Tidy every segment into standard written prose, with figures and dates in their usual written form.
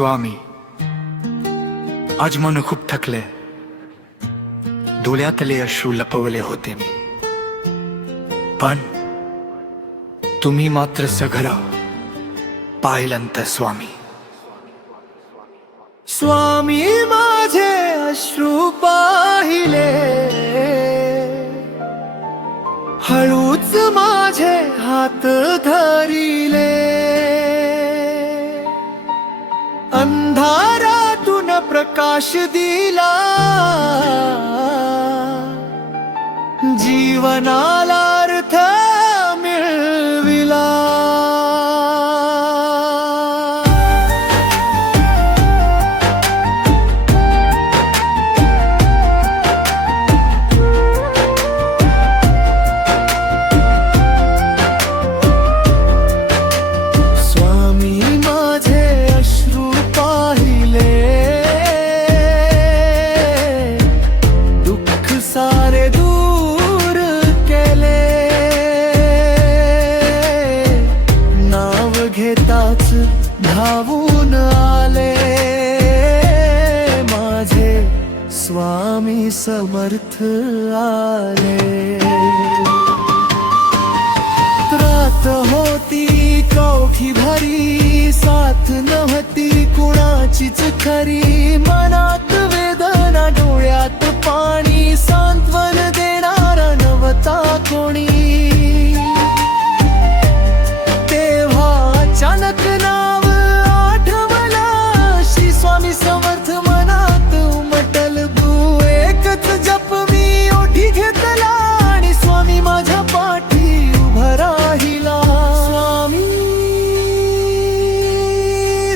स्वामी, आज मन खूप थकले, डोळ्यातले अश्रू लपवले होते मी, पण तुम्ही मात्र सगळं पाहिलंत स्वामी. स्वामी माझे अश्रू पाहिले, हळूच माझे हात धरिले, अंधारातून प्रकाश दिला, जीवनाला अर्थ मिळविला. सारे दूर केले, नाव घेताच धावून आले माझे स्वामी समर्थ आले. रात होती कवठी भरी, साथ नव्हती कुणाचीच खरी, मनात वेदना डोळ्यात पाणी, सांत्वन देणारा नव्हता कोणी. तेव्हा अचानक नाव आठवलं, श्री स्वामी समर्थ मनात उमटल. एकच जप मी ओठी घेतला, आणि स्वामी माझ्या पाठी उभा राहिला. स्वामी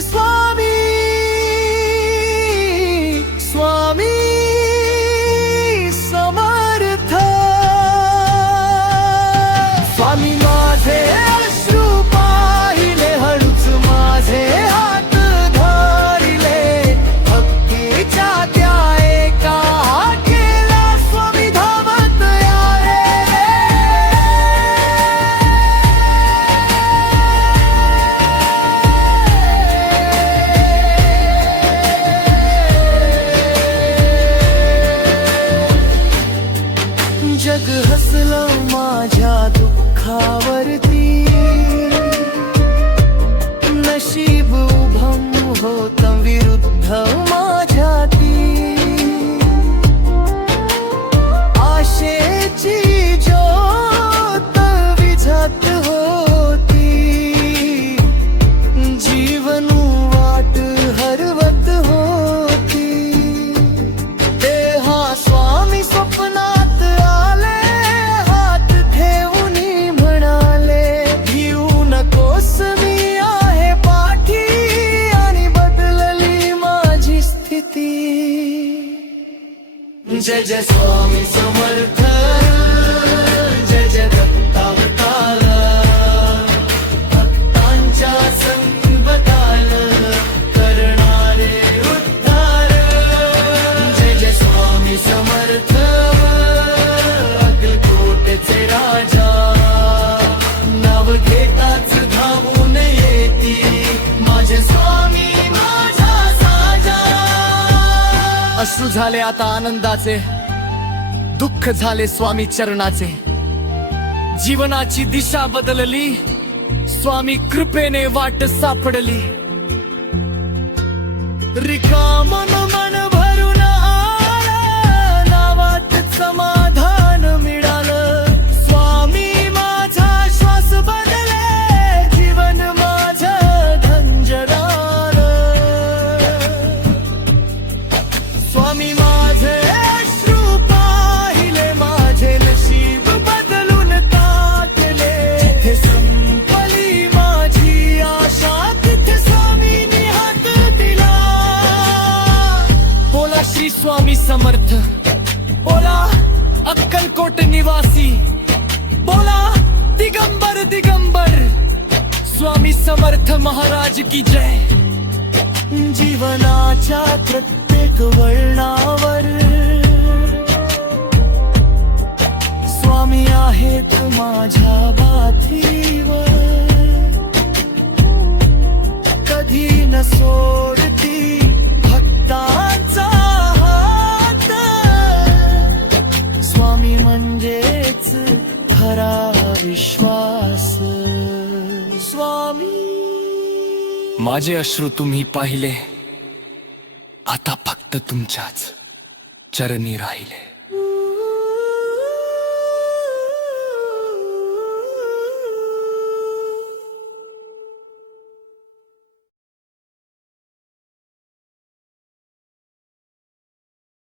स्वामी स्वामी समर्थ. स्वामी माझे अश्रू पाहिले, हळूच माझे हात धरिले, भक्तीच्या त्या एका हाकेला स्वामी धावत आले. जग हसलं माझ्या दुःखावरती, नशीब उभं होतं विरुद्ध माझ्याती. आशेची ज्योत विझत होती, जीवन वाट हरवत होती. तेव्हा स्वामी स्वप्नात आले, हात ठेवून म्हणाले, भिऊ नकोस मी आहे पाठी, आणि बदलली माझी स्थिती. जय जय स्वामी समर्थ, जय जय दत्तावतार, भक्तांच्या संबताल करणारे उद्धार. जय जय स्वामी समर्थ, अक्कलकोटचे राजा, नाव घेताच धावून येती माझे स्वामी माझा साजा. अश्रू झाले आता आनंदाचे, दुःख झाले स्वामी चरणाचे, जीवनाची दिशा बदलली, स्वामी कृपेने वाट सापडली. रिकामन मन भरून आलं, नावात समाधान मिळालं. स्वामी माझा श्वास बनले, जीवन माझं धनजरार. स्वामी माझे अश्रू पाहिले, माझे नशीब बदलून टाकले. जिथे संपली माझी आशा, तिथे स्वामींनी हात दिला. बोला श्री स्वामी समर्थ, बोला अक्कलकोट निवासी, बोला दिगंबर दिगंबर स्वामी समर्थ महाराज की जय. जीवनाच्या प्रत्येक वळणावर स्वामी आहेत माझ्या बाथीवर. कधी न सोडते तुमचेच खरा विश्वास स्वामी. माझे अश्रू तुम्ही पाहिले, आता फक्त तुमच्याच चरणी राहिले.